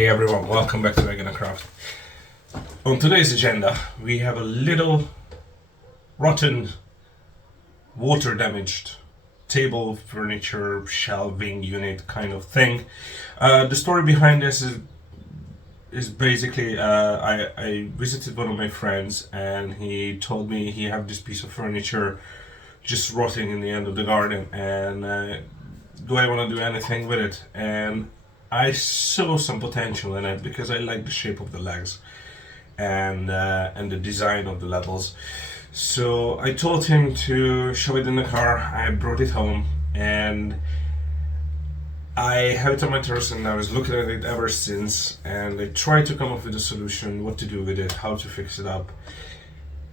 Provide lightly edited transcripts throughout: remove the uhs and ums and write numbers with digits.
Hey everyone, welcome back to Regular Craft. On today's agenda, we have a little rotten, water damaged table, furniture, shelving unit kind of thing. The story behind this is basically I visited one of my friends and he told me he had this piece of furniture just rotting in the end of the garden, and do I want to do anything with it? And I saw some potential in it because I like the shape of the legs and the design of the levels. So I told him to show it in the car. I brought it home and I have it on my terrace and I was looking at it ever since, and I tried to come up with a solution, what to do with it, how to fix it up,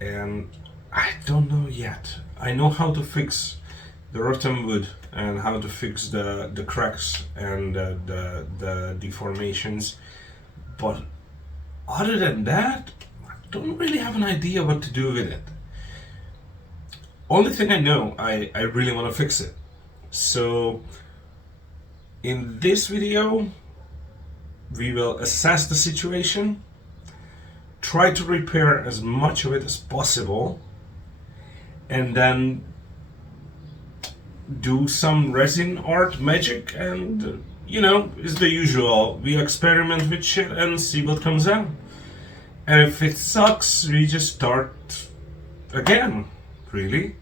and I don't know yet. I know how to fix the rotten wood and how to fix the cracks and the deformations, but other than that, I don't really have an idea what to do with it. Only thing I know, I really want to fix it. So in this video, we will assess the situation, try to repair as much of it as possible, and then do some resin art magic, and it's the usual. We experiment with shit and see what comes out. And if it sucks, we just start again, really.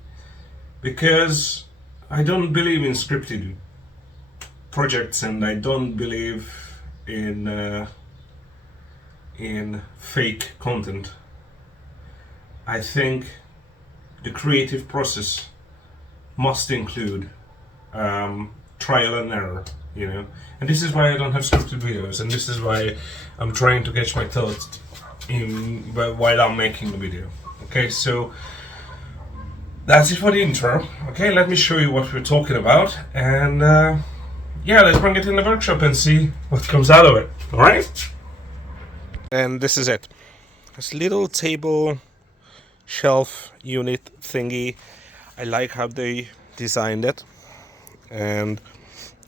Because I don't believe in scripted projects and I don't believe in fake content. I think the creative process must include trial and error, and this is why I don't have scripted videos, and this is why I'm trying to catch my thoughts while I'm making the video. Okay, so that's it for the intro. Okay, let me show you what we're talking about, and let's bring it in the workshop and see what comes out of it. All right, and this is it. This little table shelf unit thingy. I like how they designed it and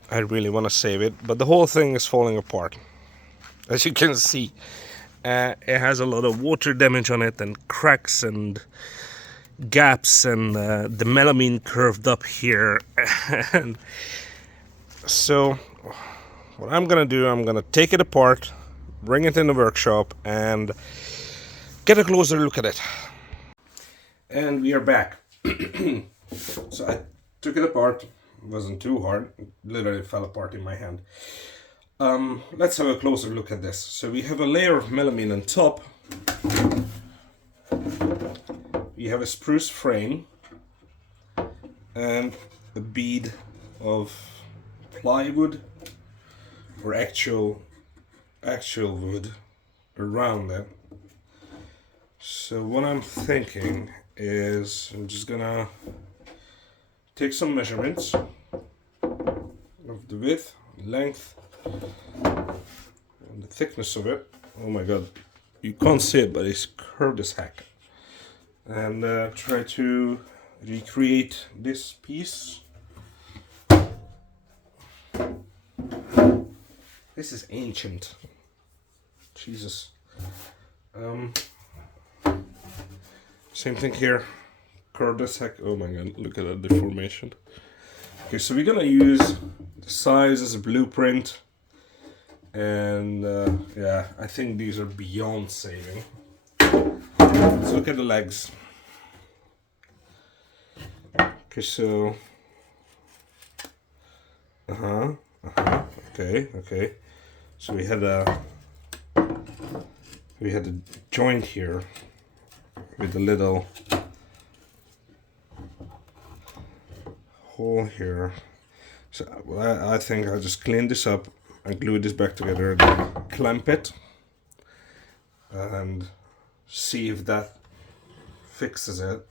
I really want to save it, but the whole thing is falling apart, as you can see. It has a lot of water damage on it and cracks and gaps, and the melamine curved up here. And so what I'm gonna do, I'm gonna take it apart, bring it in the workshop and get a closer look at it. And we are back. So I took it apart. It wasn't too hard. It literally fell apart in my hand. Let's have a closer look at this. So we have a layer of melamine on top. We have a spruce frame and a bead of plywood or actual wood around it. So what I'm thinking is I'm just gonna take some measurements of the width, length, and the thickness of it. Oh my god, you can't see it, but it's curved as heck. And try to recreate this piece. This is ancient. Jesus. Same thing here, curved as heck. Oh my god, look at that deformation. Okay, so we're gonna use the size as a blueprint, and I think these are beyond saving. Let's look at the legs. Okay, so okay. So we had a joint here with a little hole here. So I think I'll just clean this up and glue this back together and clamp it and see if that fixes it.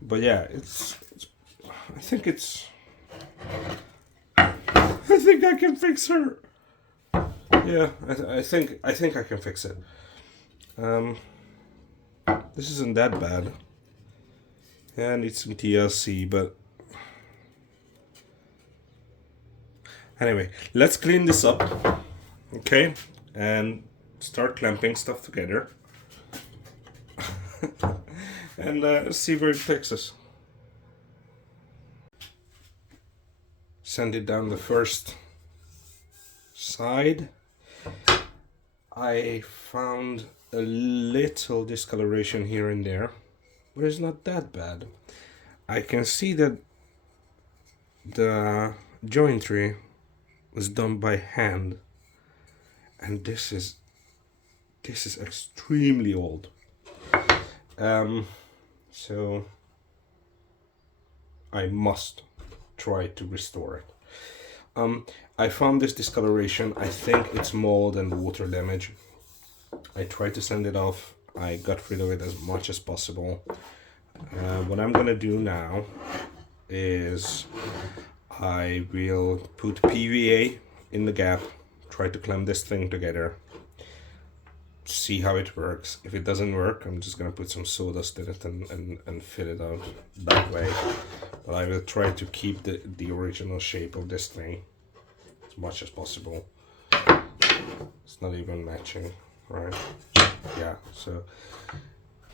But yeah, I think I can fix her. Yeah, I think I can fix it. This isn't that bad. Yeah, I need some TLC, but anyway, let's clean this up. Okay, and start clamping stuff together. And see where it takes us. Send it down the first side. I found a little discoloration here and there, but it's not that bad. I can see that the jointry was done by hand, and this is extremely old. So I must try to restore it. I found this discoloration. I think it's mold and water damage. I tried to sand it off. I got rid of it as much as possible. What I'm gonna do now is I will put PVA in the gap, try to clamp this thing together, see how it works. If it doesn't work, I'm just gonna put some sawdust in it and fill it out that way. But I will try to keep the original shape of this thing as much as possible. It's not even matching, right? Yeah, so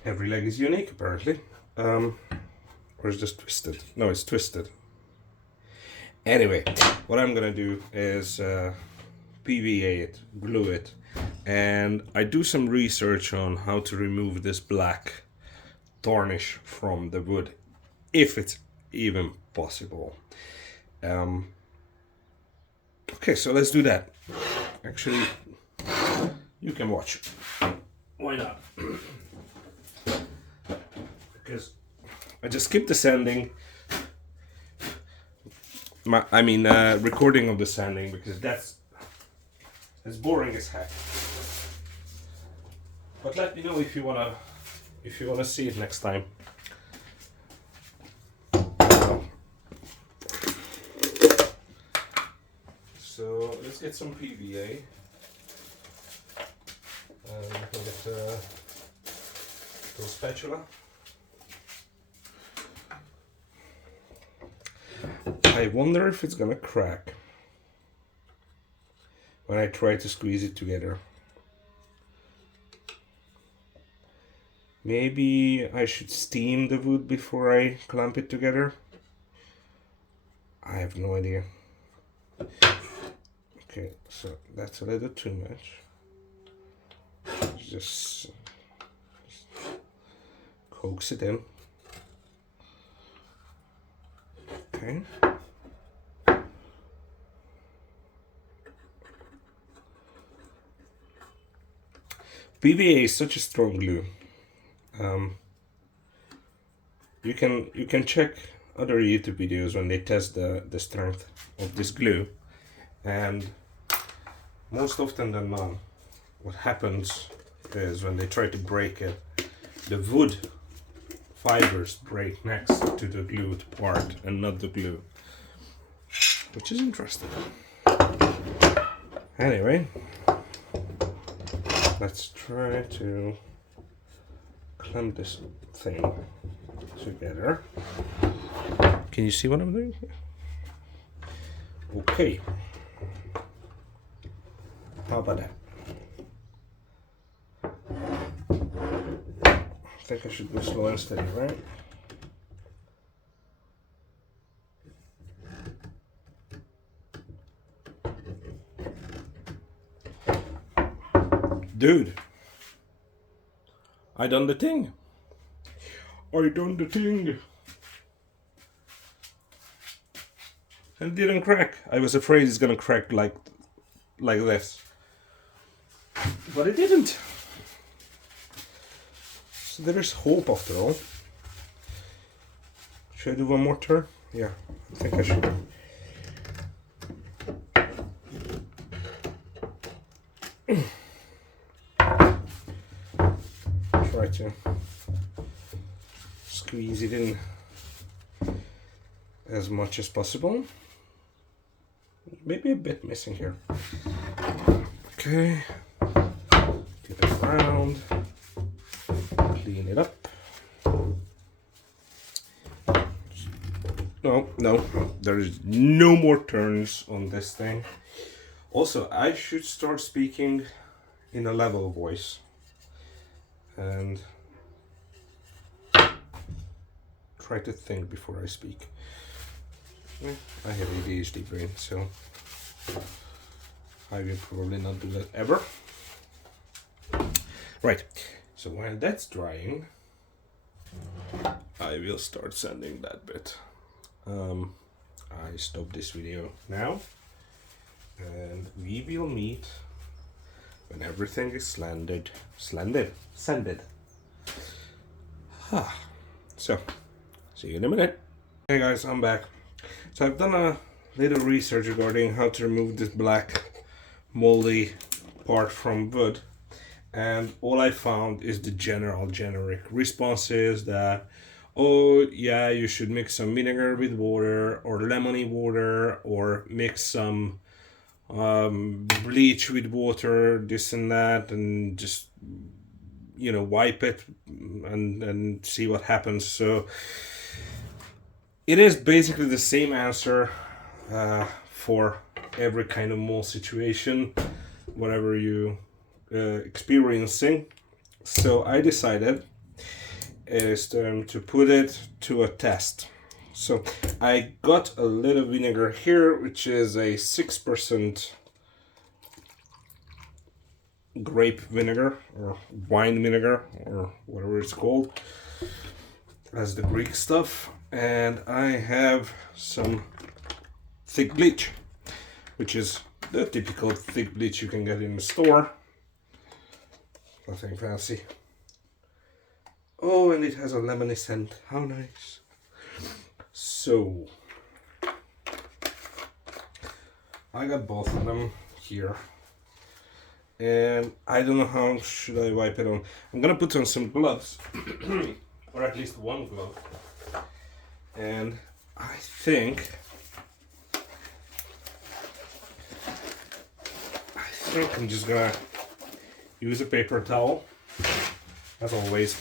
every leg is unique apparently. Or is this twisted? No, it's twisted. Anyway, what I'm gonna do is PVA it, glue it, and I do some research on how to remove this black tarnish from the wood, if it's even possible. Okay, so let's do that. Actually, you can watch. Why not? Because I just skipped the sanding. Recording of the sanding, because that's boring as heck. But let me know if you wanna see it next time. So let's get some PVA. And we can get the spatula. I wonder if it's gonna crack when I try to squeeze it together. Maybe I should steam the wood before I clamp it together. I have no idea. Okay, so that's a little too much. Just coax it in. Okay. PVA is such a strong glue. You can check other YouTube videos when they test the strength of this glue, and most often than not, what happens is when they try to break it, the wood fibers break next to the glued part and not the glue, which is interesting. Anyway, let's try to clamp this thing together. Can you see what I'm doing here? Okay. How about that? I think I should go slow and steady, right? Dude, I done the thing. I done the thing. And it didn't crack. I was afraid it's gonna crack like this. But it didn't. So there is hope after all. Should I do one more turn? Yeah, I think I should. Try to squeeze it in as much as possible. Maybe a bit missing here. Okay, get it around, clean it up. No, there is no more turns on this thing. Also, I should start speaking in a level voice and try to think before I speak. I have ADHD brain, so I will probably not do that ever. Right, so while that's drying, I will start sanding that bit. I stop this video now, and we will meet when everything is sanded. So, see you in a minute. Hey guys, I'm back. So I've done a little research regarding how to remove this black moldy part from wood, and all I found is the generic response is that, oh yeah, you should mix some vinegar with water or lemony water, or mix some bleach with water, this and that, and just, you know, wipe it and see what happens. So it is basically the same answer for every kind of mold situation, whatever you experiencing. So I decided is to put it to a test. So I got a little vinegar here, which is a 6% grape vinegar or wine vinegar or whatever it's called, as the Greek stuff. And I have some thick bleach, which is the typical thick bleach you can get in the store. Nothing fancy. Oh, and it has a lemony scent. How nice. So I got both of them here, and I don't know how should I wipe it on. I'm gonna put on some gloves or at least one glove, and I think I'm just gonna use a paper towel as always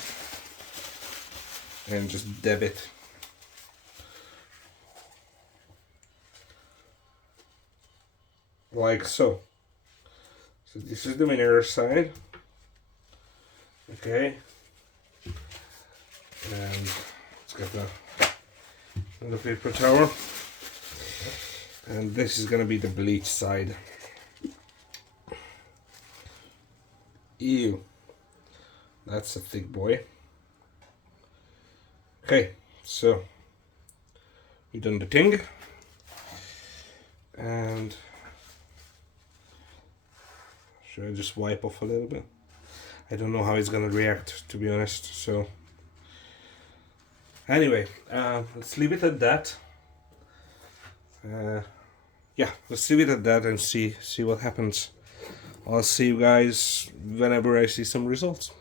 and just dab it. Like so. So this is the vinegar side. Okay. And let's get the paper towel. And this is gonna be the bleach side. Ew. That's a thick boy. Okay, so we done the thing. And should I just wipe off a little bit? I don't know how it's gonna react, to be honest. So anyway, let's leave it at that. Yeah, let's leave it at that and see what happens. I'll see you guys whenever I see some results.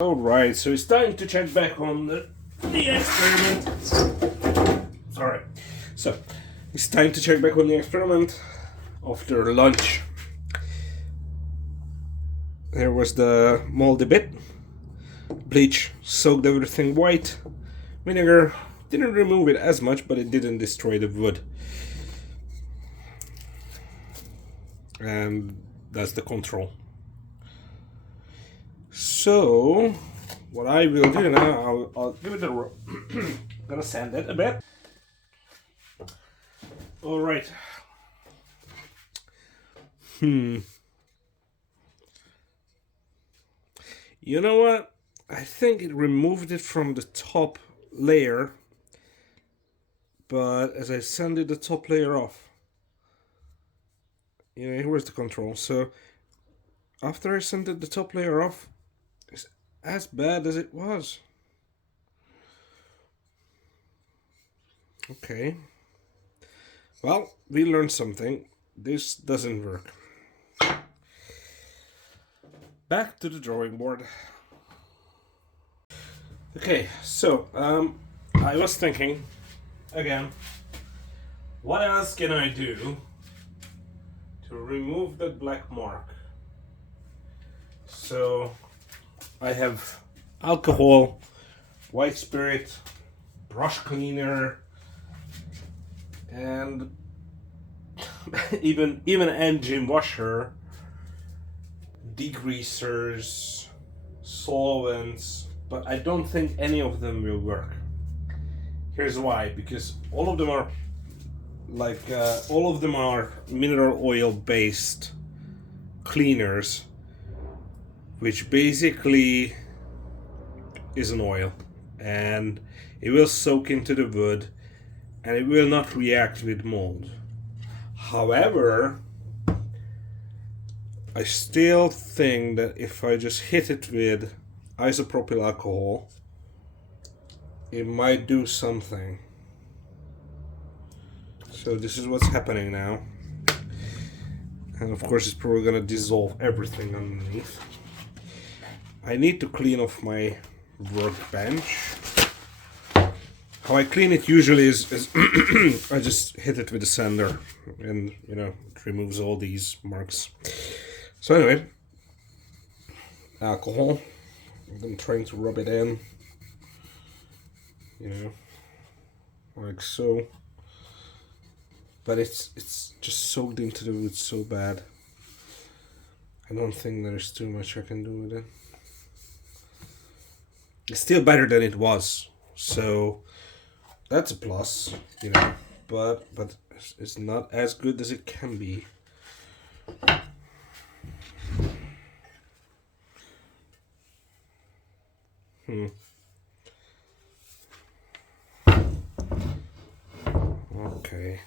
Alright, so it's time to check back on the experiment. Sorry. So, it's time to check back on the experiment after lunch. There was the moldy bit. Bleach soaked everything white. Vinegar didn't remove it as much, but it didn't destroy the wood. And that's the control. So what I will do now, I'll give it a roll. Gonna sand it a bit. All right. You know what? I think it removed it from the top layer, but as I sanded the top layer off, you know, here's the control. So after I sanded the top layer off, it's as bad as it was. Okay. Well, we learned something. This doesn't work. Back to the drawing board. Okay, so I was thinking again, what else can I do to remove that black mark? So I have alcohol, white spirit, brush cleaner, and even engine washer, degreasers, solvents, but I don't think any of them will work. Here's why: because all of them are mineral oil based cleaners, which basically is an oil, and it will soak into the wood and it will not react with mold. However, I still think that if I just hit it with isopropyl alcohol, it might do something. So this is what's happening now. And of course it's probably gonna dissolve everything underneath. I need to clean off my workbench. How I clean it usually is I just hit it with a sander, and you know, it removes all these marks. So anyway, alcohol. I'm trying to rub it in, you know, like so. But it's just soaked into the wood so bad. I don't think there's too much I can do with it. It's still better than it was, so that's a plus, you know. But it's not as good as it can be. Okay.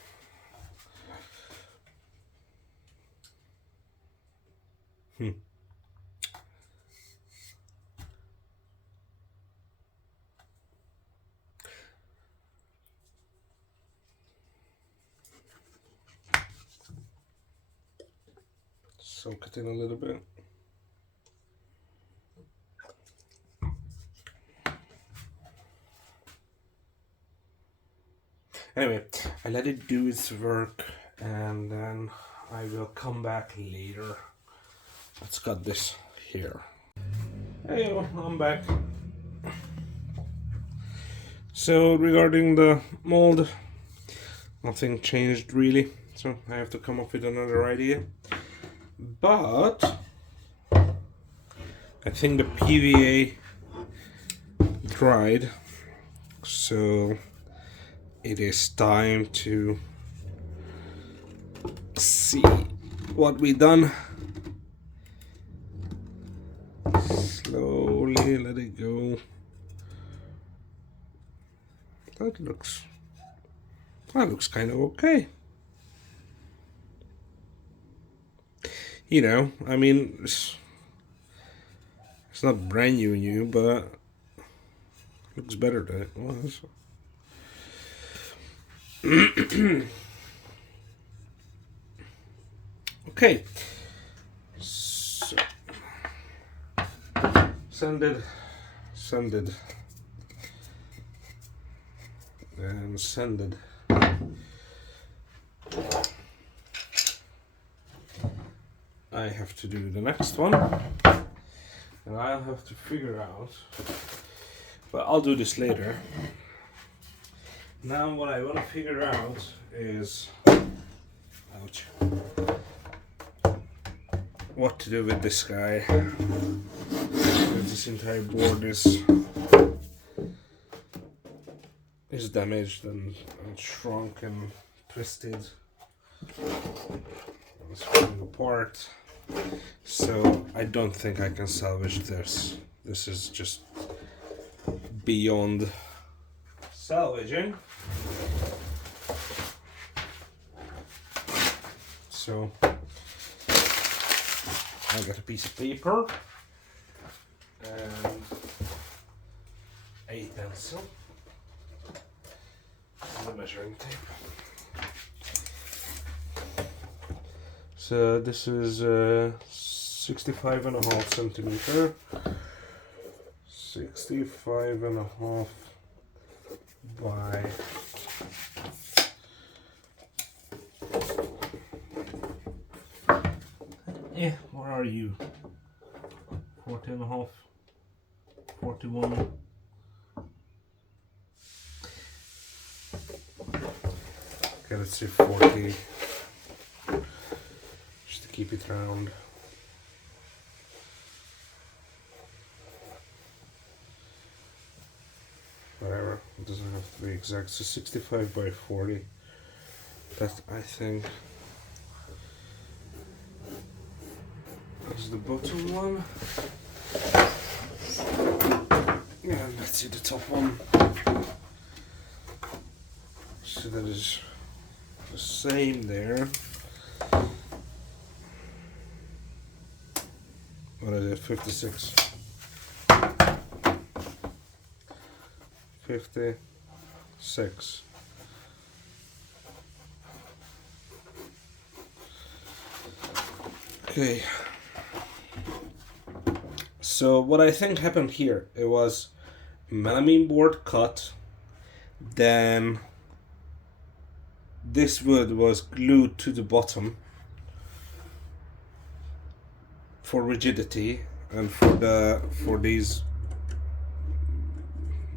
Soak it in a little bit. Anyway, I let it do its work and then I will come back later. Let's cut this here. Hey, I'm back. So regarding the mold, nothing changed really, so I have to come up with another idea. But I think the PVA dried, so it is time to see what we done. Slowly let it go. That looks kind of okay. You know, I mean, it's not brand new, but it looks better than it was. Okay, so sanded, and sanded. I have to do the next one, and I'll have to figure out, but I'll do this later. Now what I want to figure out is, ouch, what to do with this guy. This entire board is damaged and shrunk and twisted. It's falling apart. So I don't think I can salvage this. This is just beyond salvaging. So I got a piece of paper and a pencil and a measuring tape. So this is 65.5 centimeter, 65.5 by 'Where are you? 40.5, 41. Okay, let's see, 40. keep it round. Whatever, it doesn't have to be exact. So 65 by 40. That, I think, is the bottom one. Yeah, let's see the top one. So that is the same there. What is it? 56. 56. Okay. So what I think happened here, it was melamine board cut, then this wood was glued to the bottom for rigidity and for these,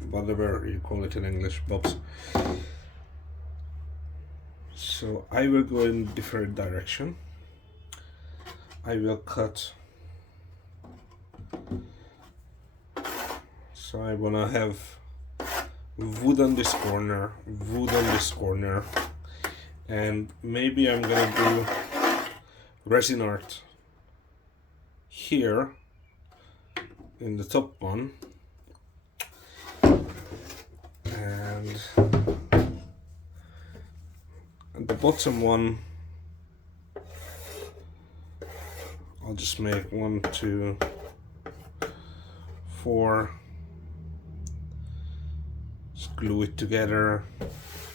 whatever you call it in English, bobs. So I will go in a different direction. I will cut. So I wanna have wood on this corner, wood on this corner, and maybe I'm gonna do resin art here in the top one, and the bottom one I'll just make 1, 2, 4, just glue it together,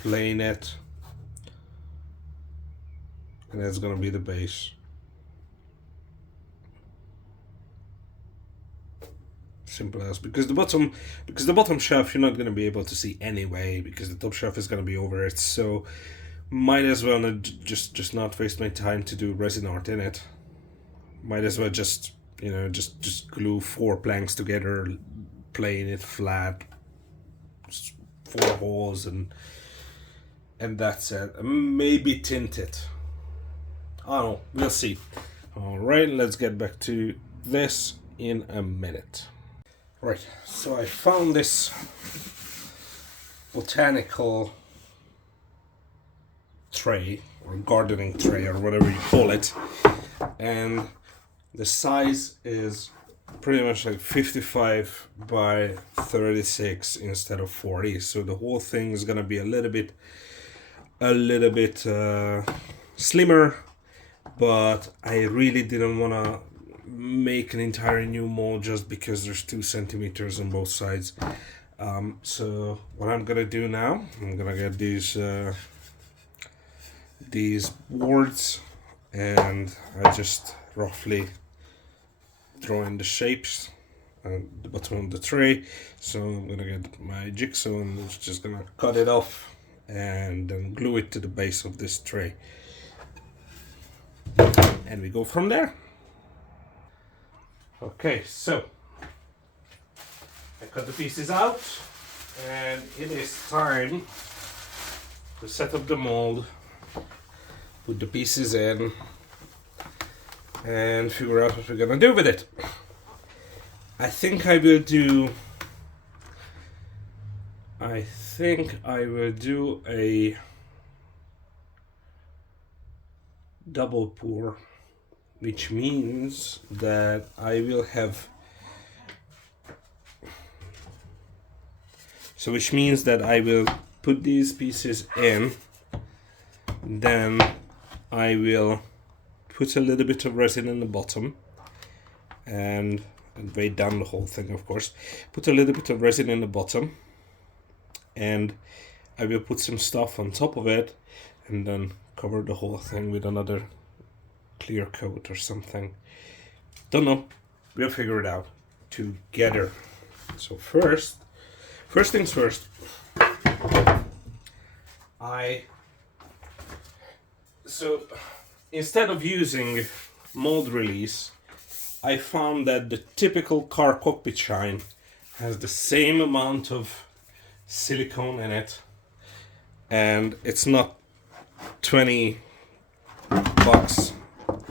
plane it, and that's gonna be the base. Simple as, because the bottom shelf you're not gonna be able to see anyway, because the top shelf is gonna be over it. So might as well not just not waste my time to do resin art in it. Might as well just, you know, just glue 4 planks together, plane it flat, 4 holes, and that's it. Maybe tint it. I don't know, we'll see. All right, let's get back to this in a minute. Right, so I found this botanical tray, or gardening tray, or whatever you call it, and the size is pretty much like 55 by 36 instead of 40. So the whole thing is gonna be a little bit slimmer, but I really didn't wanna make an entire new mold just because there's 2 centimeters on both sides. So what I'm gonna do now, I'm gonna get these boards, and I just roughly draw in the shapes at the bottom of the tray. So I'm gonna get my jigsaw and I'm just gonna cut it off and then glue it to the base of this tray, and we go from there. Okay, so I cut the pieces out, and it is time to set up the mold, put the pieces in, and figure out what we're gonna do with it. I think I will do a double pour, which means that I will have, which means that I will put these pieces in, then I will put a little bit of resin in the bottom and weigh down the whole thing, of course. Put a little bit of resin in the bottom, and I will put some stuff on top of it, and then cover the whole thing with another clear coat or something. Don't know, we'll figure it out together. So first things first, so instead of using mold release, I found that the typical car cockpit shine has the same amount of silicone in it, and it's not $20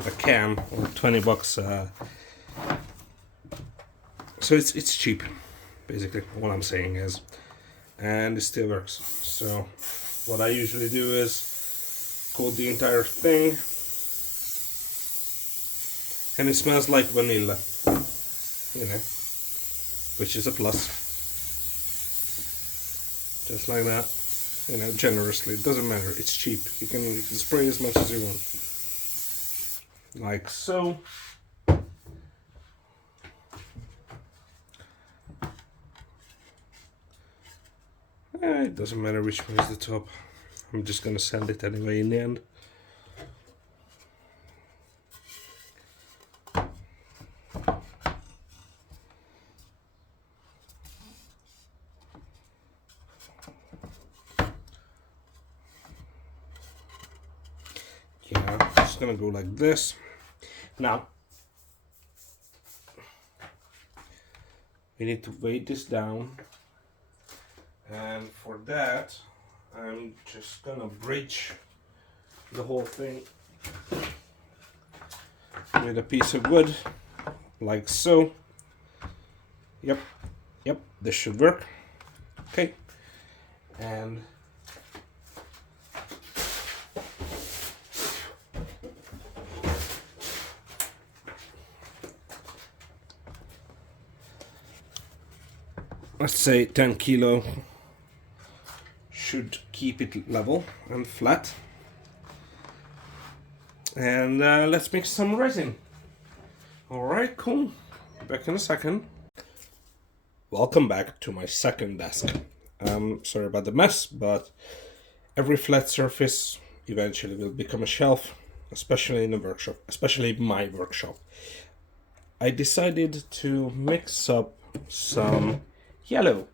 a can, or 20 bucks. So it's cheap, basically. What I'm saying is, and it still works. So what I usually do is coat the entire thing, and it smells like vanilla, you know, which is a plus. Just like that, you know, generously. It doesn't matter. It's cheap. You can spray as much as you want, like so. It doesn't matter which one is the top. I'm just gonna sand it anyway in the end. Yeah, I'm just gonna go like this. Now, we need to weight this down. And for that, I'm just gonna bridge the whole thing with a piece of wood, like so. Yep, this should work. Okay, and let's say 10 kilo should keep it level and flat. And let's mix some resin. Alright, cool. Back in a second. Welcome back to my second desk. Sorry about the mess, but every flat surface eventually will become a shelf, especially in a workshop, especially my workshop. I decided to mix up some yellow,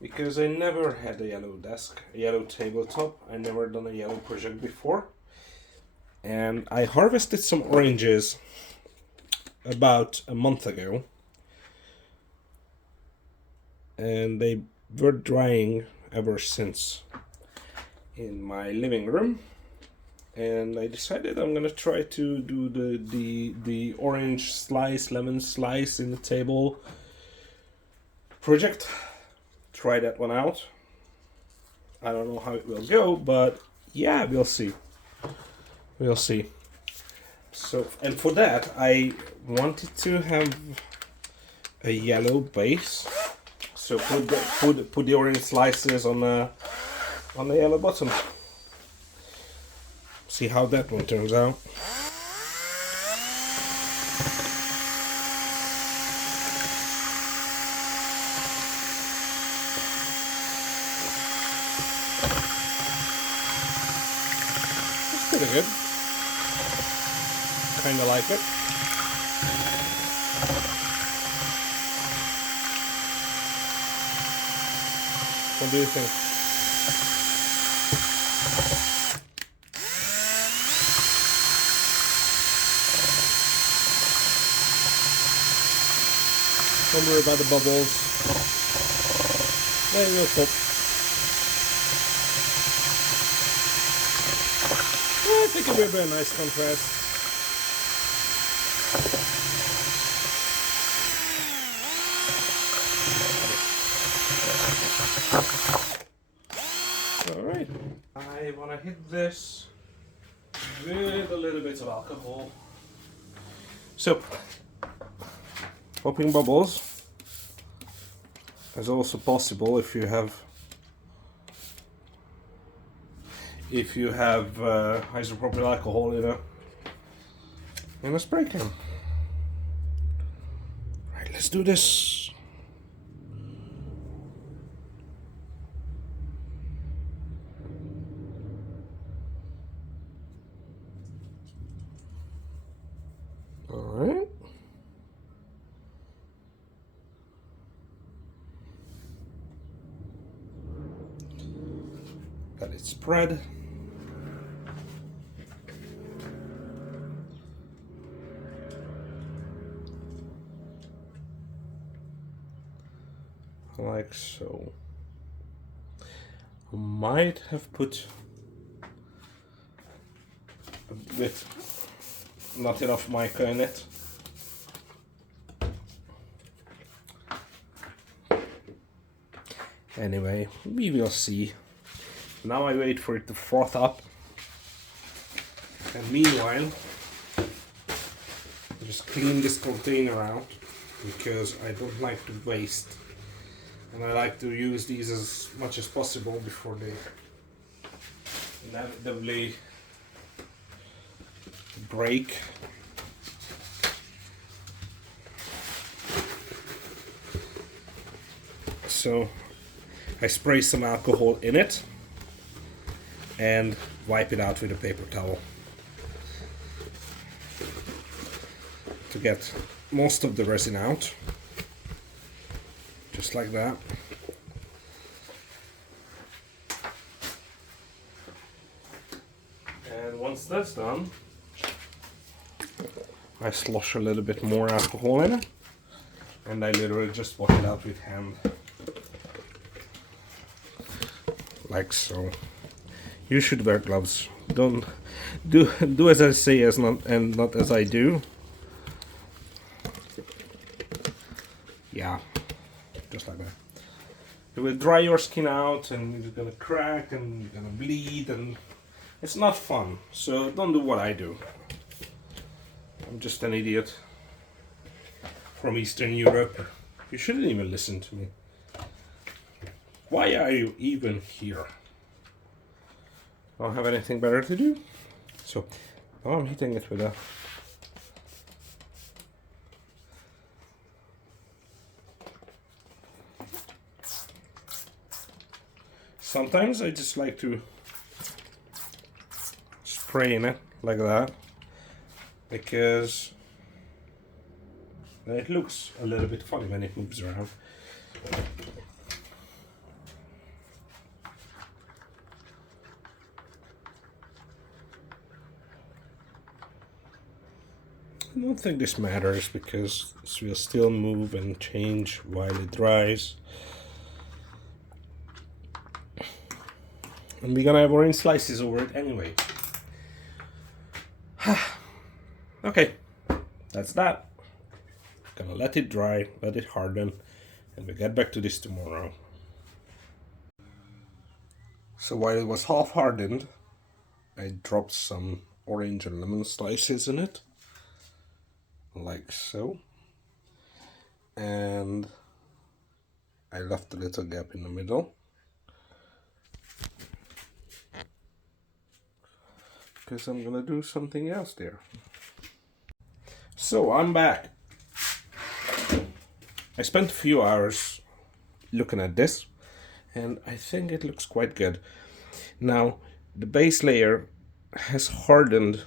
because I never had a yellow desk, a yellow tabletop. I never done a yellow project before. And I harvested some oranges about a month ago. And they were drying ever since in my living room. And I decided I'm gonna try to do the orange slice, lemon slice in the table project. Try that one out. I don't know how it will go, but yeah, we'll see. We'll see. So, and for that, I wanted to have a yellow base. So put the orange slices on the yellow bottom. See how that one turns out. Pretty good. Kinda like it. What do you think? Don't worry about the bubbles. They will pop. I think it will be a nice contrast. Alright, I want to hit this with a little bit of alcohol. So, popping bubbles is also possible if you have isopropyl alcohol in a spray can. Right, let's do this. All right. Got it spread. Like so. I might have put a bit not enough mica in it. Anyway, we will see. Now I wait for it to froth up, and meanwhile I just clean this container out, because I don't like to waste, and I like to use these as much as possible before they inevitably break. So I spray some alcohol in it and wipe it out with a paper towel to get most of the resin out, just like that. And once that's done, I slosh a little bit more alcohol in it, and I literally just wash it out with hand, like so. You should wear gloves. Don't do as I say as not and not as I do. Yeah, just like that. It will dry your skin out, and it's gonna crack and you're gonna bleed, and it's not fun. So don't do what I do. I'm just an idiot from Eastern Europe. You shouldn't even listen to me. Why are you even here? I don't have anything better to do. So now I'm hitting it with a sometimes I just like to spray in it like that, because it looks a little bit funny when it moves around. I don't think this matters, because this will still move and change while it dries. And we're gonna have orange slices over it anyway. Okay, that's that. Gonna let it dry, let it harden, and we'll get back to this tomorrow. So while it was half hardened, I dropped some orange and lemon slices in it, like so. And I left a little gap in the middle, because I'm gonna do something else there. So I'm back. I spent a few hours looking at this, and I think it looks quite good. Now, the base layer has hardened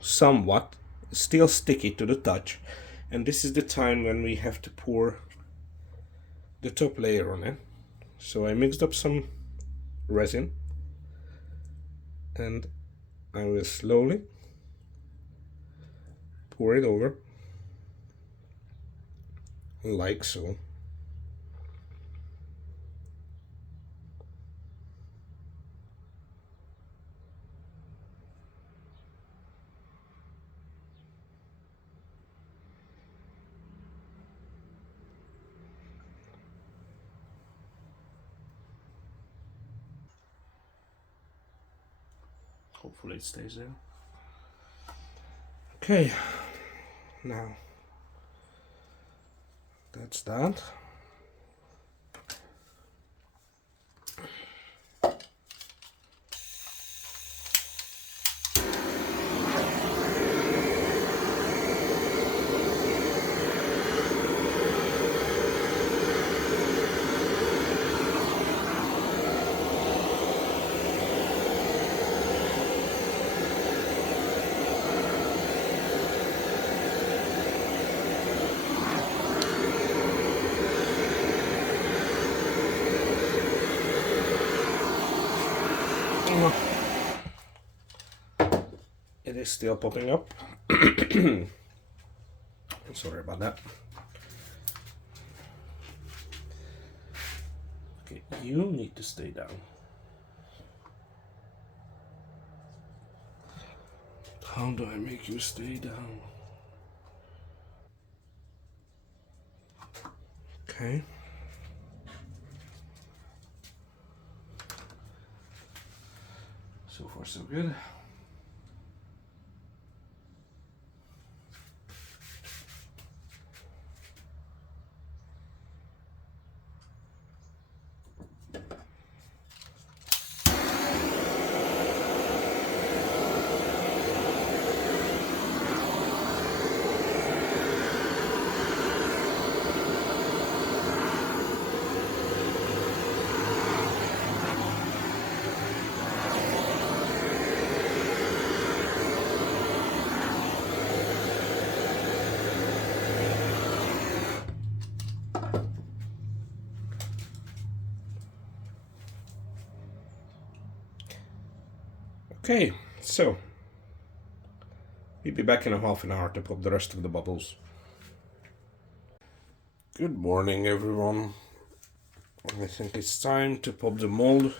somewhat, still sticky to the touch, and this is the time when we have to pour the top layer on it. So I mixed up some resin, and I will slowly pour it over, like so. Hopefully it stays there. Okay, now that's that. It is still popping up. Sorry about that. Okay, you need to stay down. How do I make you stay down? Okay. So far so good. Okay, so we'll be back in a half an hour to pop the rest of the bubbles. Good morning, everyone. I think it's time to pop the mold.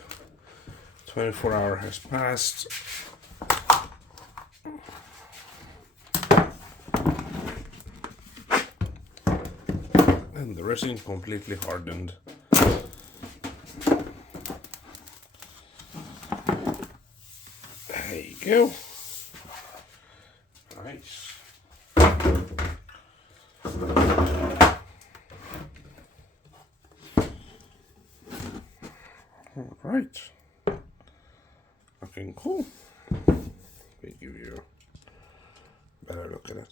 24 hours has passed. And the resin completely hardened. There you go. Nice. All right. Looking cool. Let me give you a better look at it.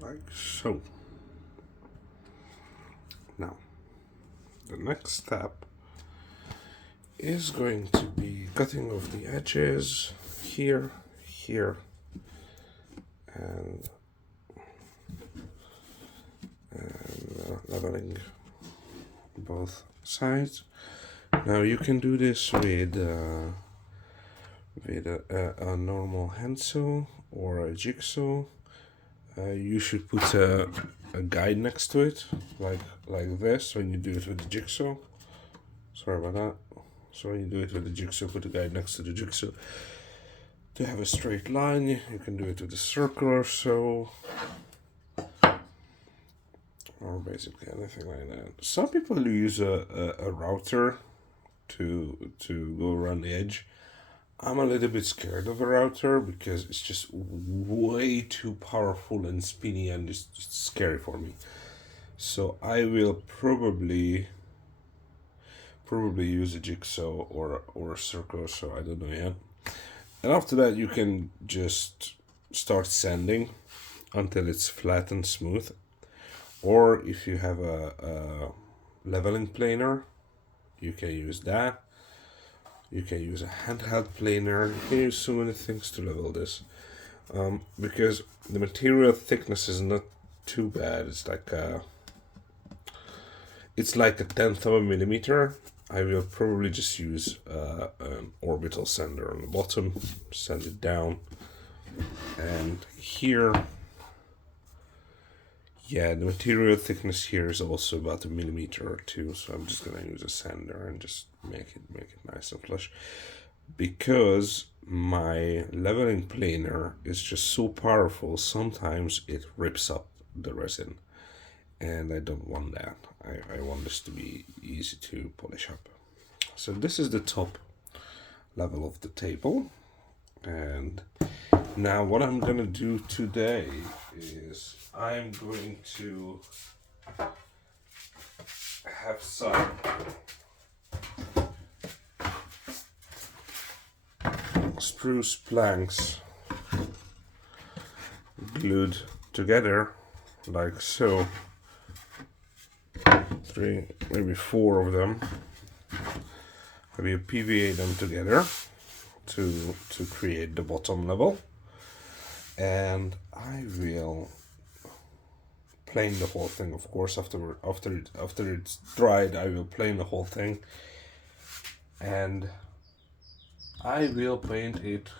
Like so. Now, the next step is going to be cutting off the edges here, here, and leveling both sides. Now you can do this with a normal handsaw or a jigsaw. You should put a guide next to it, like this, when you do it with the jigsaw. Sorry about that. So when you do it with the jigsaw, put a guide next to the jigsaw to have a straight line. You can do it with a circle or so, or basically anything like that. Some people use a router to go around the edge. I'm a little bit scared of a router because it's just way too powerful and spinny and just scary for me. So I will probably use a jigsaw or a circle, so I don't know yet. And after that you can just start sanding until it's flat and smooth. Or if you have a leveling planer, you can use that. You can use a handheld planer. You can use so many things to level this. Because the material thickness is not too bad. It's like a 1/10 of a millimeter. I will probably just use an orbital sander on the bottom, sand it down, and here, yeah, the material thickness here is also about 1 millimeter or 2, so I'm just gonna use a sander and just make it nice and flush, because my leveling planer is just so powerful. Sometimes it rips up the resin, and I don't want that. I want this to be easy to polish up. So this is the top level of the table, and now what I'm gonna do today is I'm going to have some spruce planks glued together like so. 3, maybe 4 of them. I will PVA them together to create the bottom level, and I will plane the whole thing. Of course, after it's dried, I will plane the whole thing, and I will paint it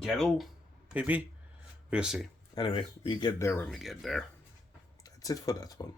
yellow, maybe. We'll see. Anyway, we get there when we get there. That's it for that one.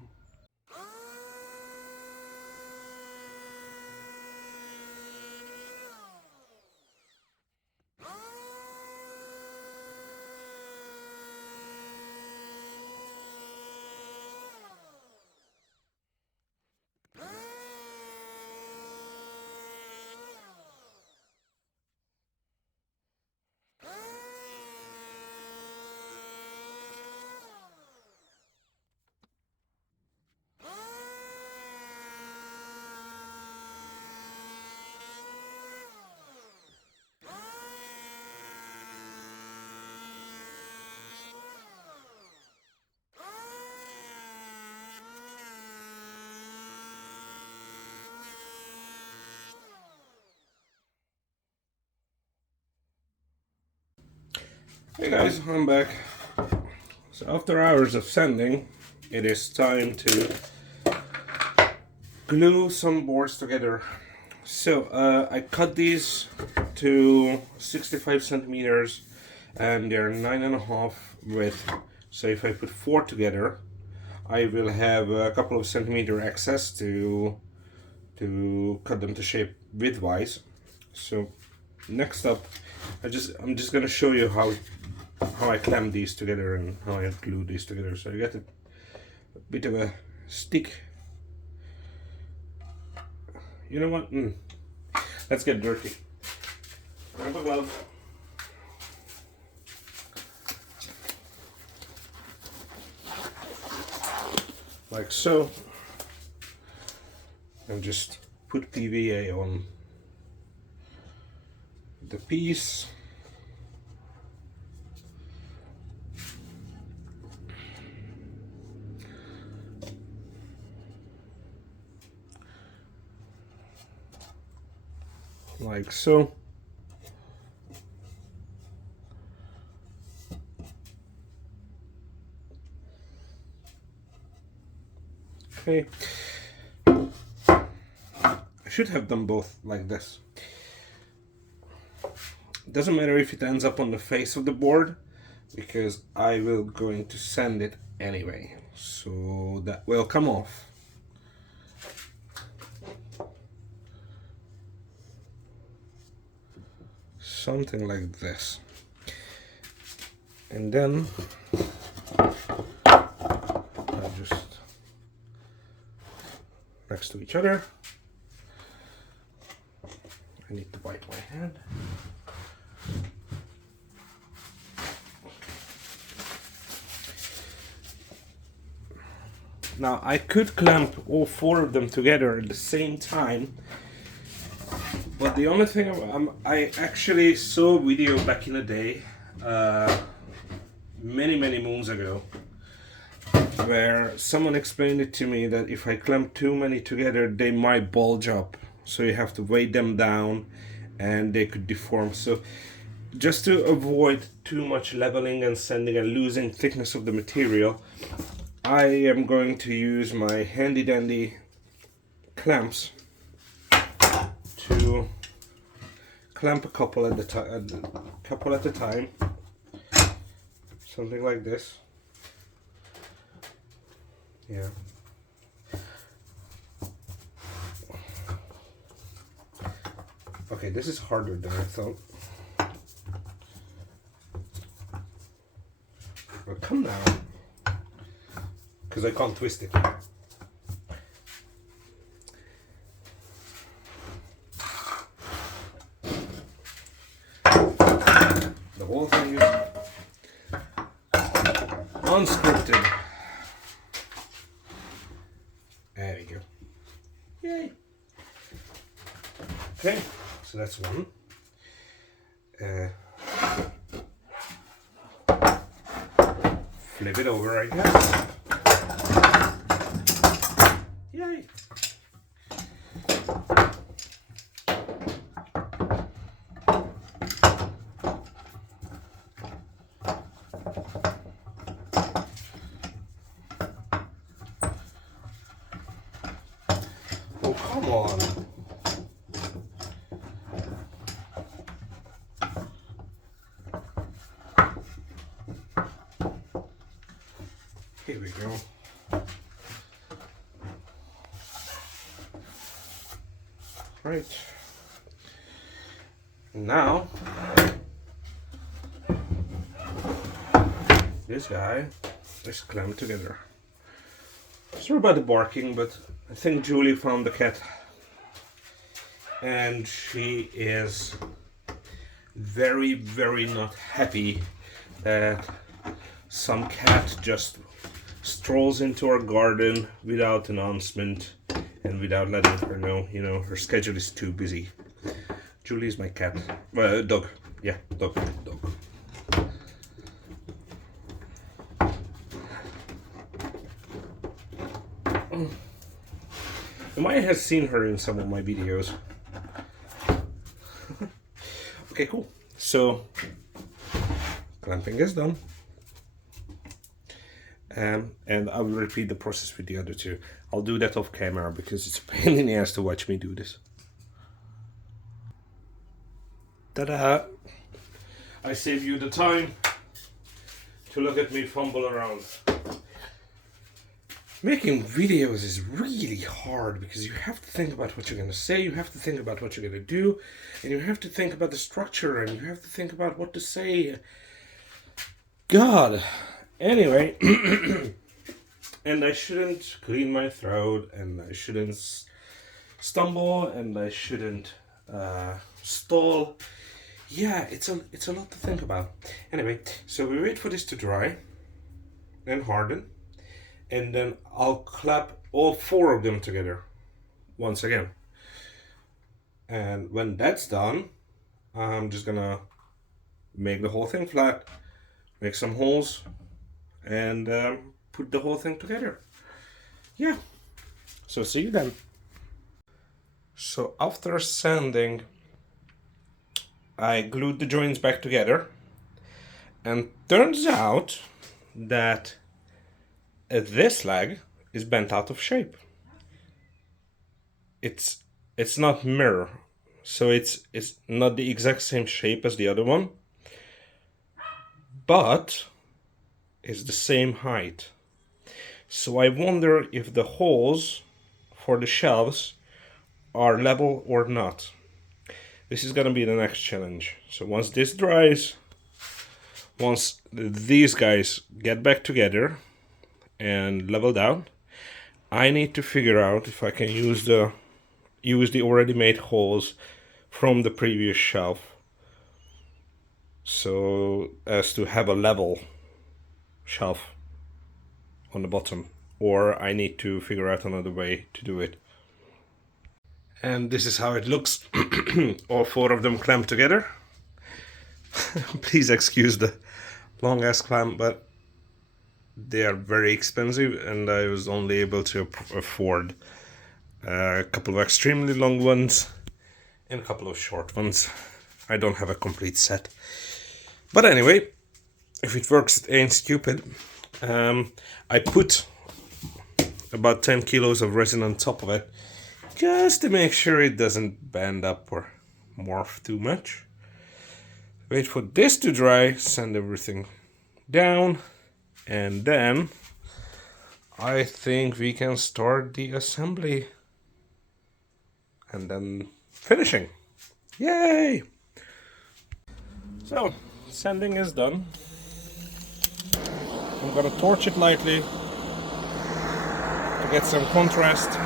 Hey guys, I'm back. So after hours of sanding, it is time to glue some boards together. So I cut these to 65 centimeters and they're 9.5 width. So if I put 4 together, I will have a couple of centimeter excess to cut them to shape widthwise. So next up, I'm just gonna show you how I clamp these together and how I glue these together. So I got a bit of a stick. You know what? Let's get dirty. Grab a glove. Like so. And just put PVA on the piece. Like so. Okay. I should have done both like this. It doesn't matter if it ends up on the face of the board because I will going to sand it anyway. So that will come off. Something like this. And then I just next to each other. I need to wipe my hand. Now I could clamp all 4 of them together at the same time, but the only thing I actually saw a video back in the day, many moons ago, where someone explained it to me that if I clamp too many together, they might bulge up. So you have to weight them down and they could deform. So just to avoid too much leveling and sanding and losing thickness of the material, I am going to use my handy dandy clamps to clamp a couple at a time. Something like this. Yeah. Okay, this is harder than I thought. Well, come now. Because I can't twist it. The whole thing is unscripted. There we go. Yay. Okay, so that's one. Flip it over, I guess. Yay. Oh, come on. Here we go. Right. Now, this guy is clamped together. Sorry about the barking, but I think Julie found the cat. And she is very not happy that some cat just strolls into our garden without announcement and without letting her know, you know, her schedule is too busy. Julie is my cat. Dog. Yeah, dog. You might have seen her in some of my videos. Okay, cool. So, Clamping is done. And I will repeat the process with the other two. I'll do that off camera because it's a pain in the ass to watch me do this. Ta-da! I save you the time to look at me fumble around. Making videos is really hard because you have to think about what you're going to say, you have to think about what you're going to do, and you have to think about the structure, and you have to think about what to say. God! Anyway, and I shouldn't clean my throat, and I shouldn't stumble, and I shouldn't stall. Yeah, it's a lot to think about. Anyway, so we wait for this to dry and harden, and then I'll clap all 4 of them together once again. And when that's done, I'm just gonna make the whole thing flat, make some holes, and put the whole thing together. Yeah, so see you then. So after sanding, I glued the joints back together, and turns out that this leg is bent out of shape. It's not mirror, so it's not the exact same shape as the other one, but it's the same height. So I wonder if the holes for the shelves are level or not. This is gonna be the next challenge. So once this dries, once these guys get back together and leveled out, I need to figure out if I can use the already made holes from the previous shelf, so as to have a level shelf on the bottom, or I need to figure out another way to do it. And this is how it looks. All 4 of them clamped together. Please excuse the long ass clamp, but they are very expensive and I was only able to afford a couple of extremely long ones and a couple of short ones. I don't have a complete set. But anyway, if it works, it ain't stupid. I put about 10 kilos of resin on top of it just to make sure it doesn't bend up or morph too much. Wait for this to dry, sand everything down, and then I think we can start the assembly and then finishing. Yay! So, sanding is done. I'm gonna torch it lightly to get some contrast.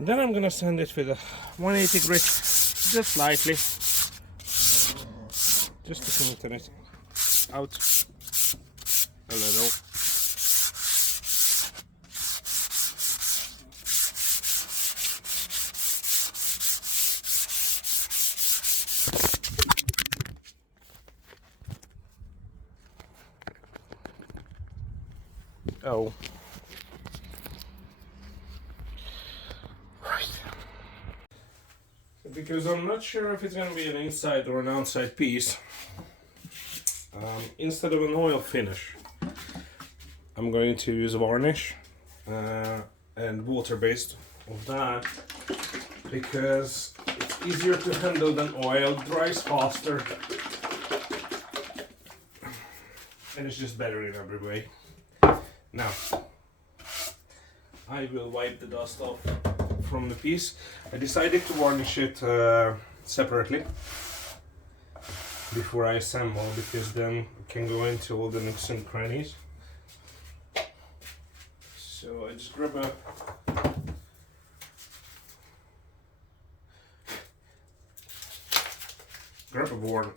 Then I'm gonna sand it with a 180 grit, just slightly, just to smoothen it out a little. Oh. Because I'm not sure if it's going to be an inside or an outside piece, Instead of an oil finish, I'm going to use a varnish and water-based of that, because it's easier to handle than oil, dries faster, and it's just better in every way. Now, I will wipe the dust off from the piece. I decided to varnish it separately before I assemble, because then it can go into all the nooks and crannies. So I just grab a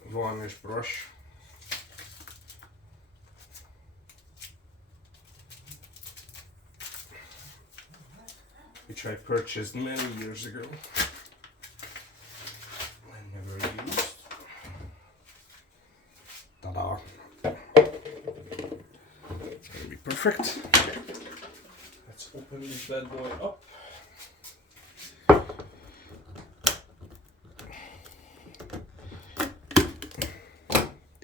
varnish brush. Which I purchased many years ago. I never used. Ta-da! It's gonna be perfect. Let's open this bad boy up.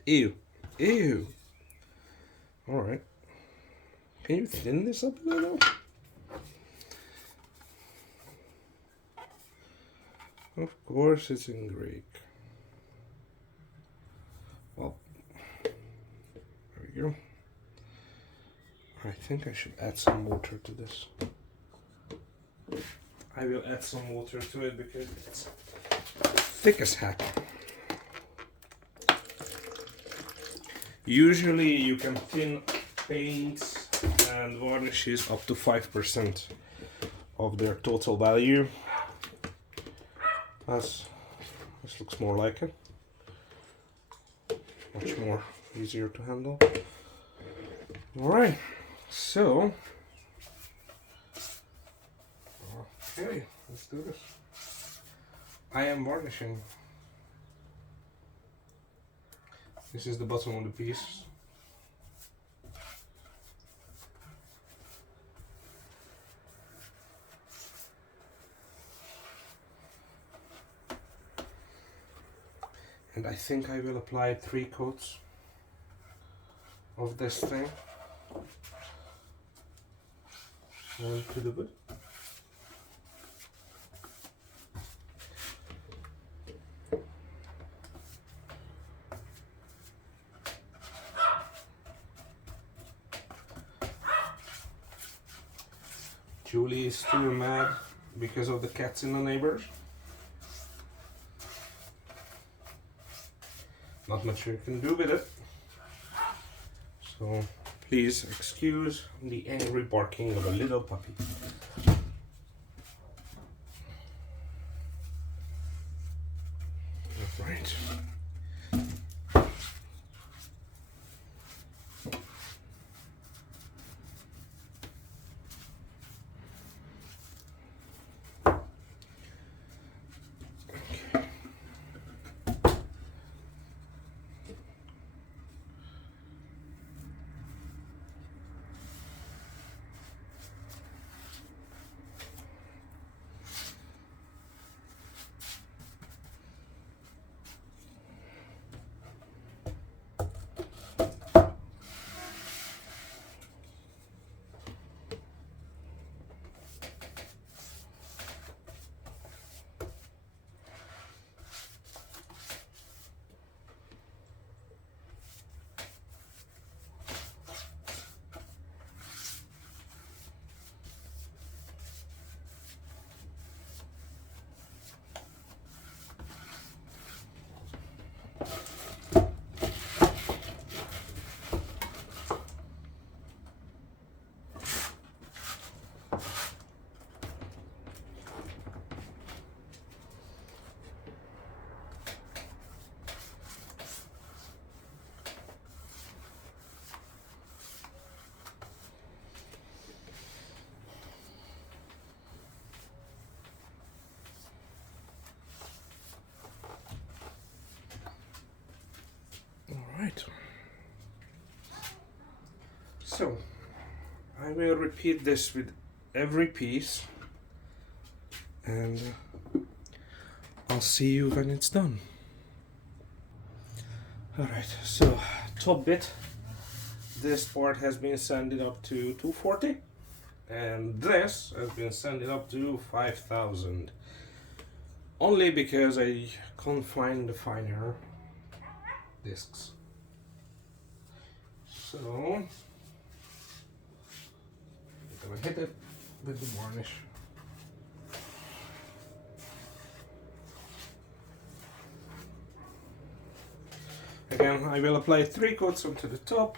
Ew. Ew. Alright. Can you thin this up a little? Of course it's in Greek. Well, there we go. I think I should add some water to this. I will add some water to it because it's thick as heck. Usually you can thin paints and varnishes up to 5% of their total value. This looks more like it. Much more easier to handle. Alright, so okay, let's do this. I am varnishing. This is the bottom of the piece. And I think I will apply 3 coats of this thing onto the wood. Julie is still mad because of the cats in the neighbors. Not much you can do with it. So please excuse the angry barking of a little puppy. Alright. Alright. So I will repeat this with every piece, and I'll see you when it's done. Alright, so top bit. This part has been sanded up to 240, and this has been sanded up to 5000. Only because I can't find the finer discs. So I'm gonna hit it with the varnish. Again, I will apply 3 coats onto the top,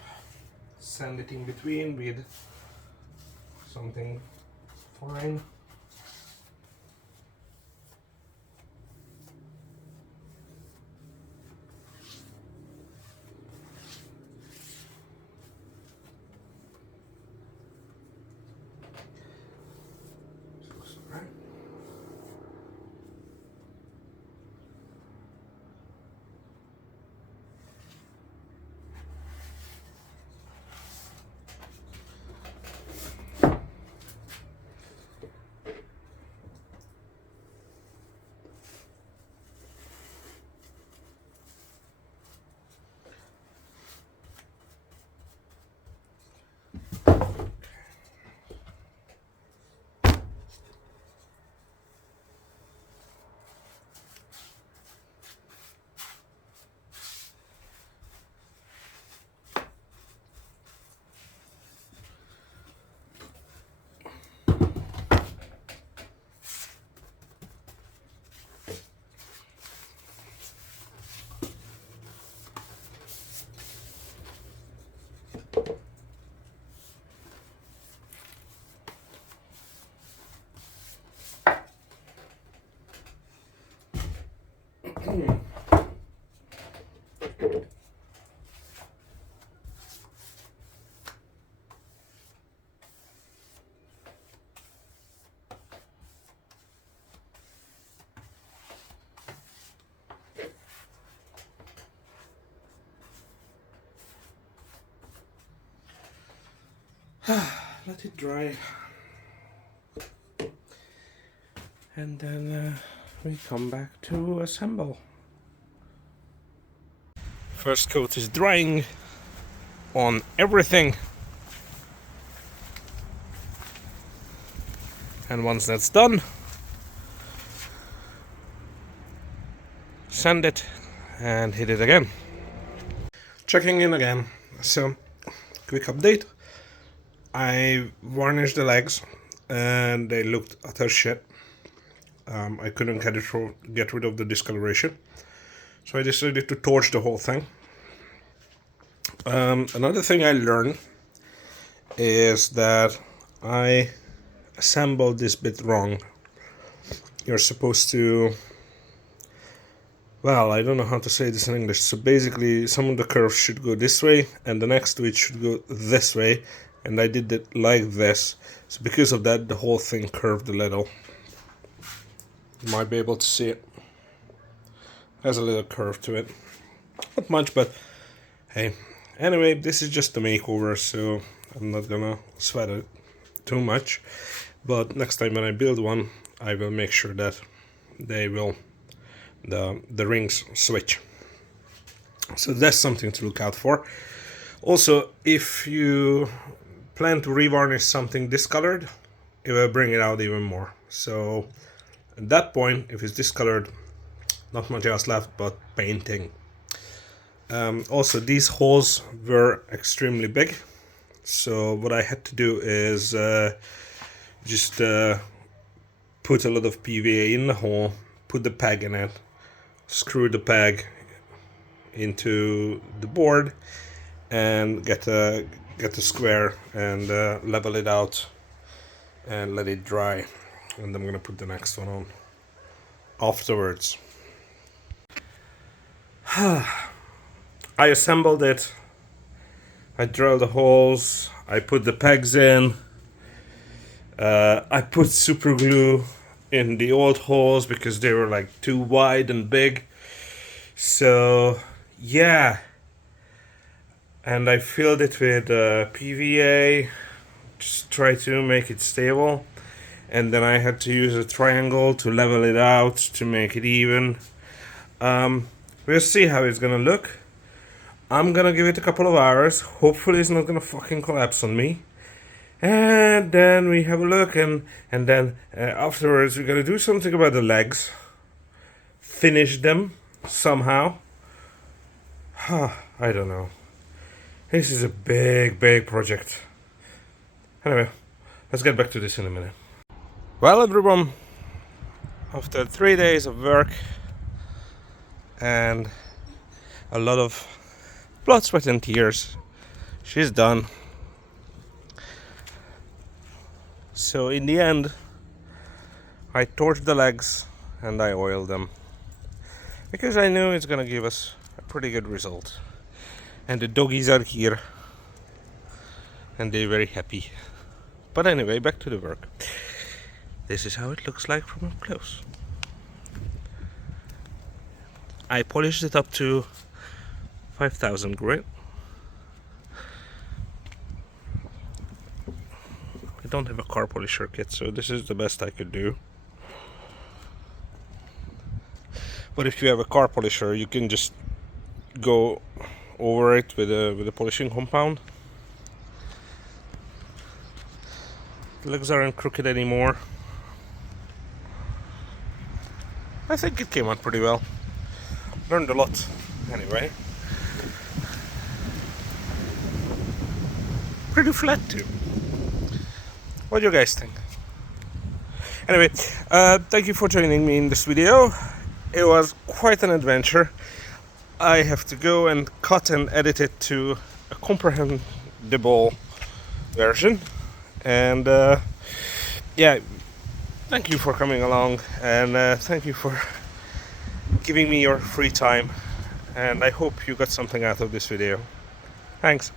sand it in between with something fine. Let it dry, and then we come back to assemble. First coat is drying on everything, and once that's done, sand it and hit it again. Checking in again. So, quick update. I varnished the legs and they looked utter shit. I couldn't get rid of the discoloration, so I decided to torch the whole thing. Another thing I learned is that I assembled this bit wrong. You're supposed to, well, I don't know how to say this in English. So basically, some of the curves should go this way and the next to it should go this way. And I did it like this, so because of that the whole thing curved a little. You might be able to see it. There's a little curve to it. Not much, but hey. Anyway, this is just a makeover, so I'm not gonna sweat it too much. But next time when I build one, I will make sure that they will, the rings switch. So that's something to look out for. Also, if you plan to revarnish something discolored, it will bring it out even more. So at that point, if it's discolored, not much else left but painting. Also, these holes were extremely big, so what I had to do is just put a lot of PVA in the hole, put the peg in it, screw the peg into the board, and get a square and level it out and let it dry, and I'm gonna put the next one on afterwards. I assembled it, I drilled the holes, I put the pegs in, I put super glue in the old holes because they were like too wide and big, so yeah. And I filled it with PVA, just try to make it stable. And then I had to use a triangle to level it out to make it even. We'll see how it's gonna look. I'm gonna give it a couple of hours. Hopefully it's not gonna fucking collapse on me. And then we have a look, and then afterwards we're gonna do something about the legs. Finish them somehow. I don't know. This is a big project. Anyway, let's get back to this in a minute. Well, everyone, after 3 days of work and a lot of blood, sweat and tears, she's done. So in the end, I torched the legs and I oiled them because I knew it's gonna give us a pretty good result. And the doggies are here and they're very happy. But anyway, back to the work. This is how it looks like from up close. I polished it up to 5000 grit. I don't have a car polisher kit, so this is the best I could do. But if you have a car polisher, you can just go over it with a polishing compound. The legs aren't crooked anymore. I think it came out pretty well. Learned a lot anyway. Pretty flat too. What do you guys think? Anyway, thank you for joining me in this video. It was quite an adventure. I have to go and cut and edit it to a comprehensible version. And yeah, thank you for coming along, and thank you for giving me your free time, and I hope you got something out of this video. Thanks.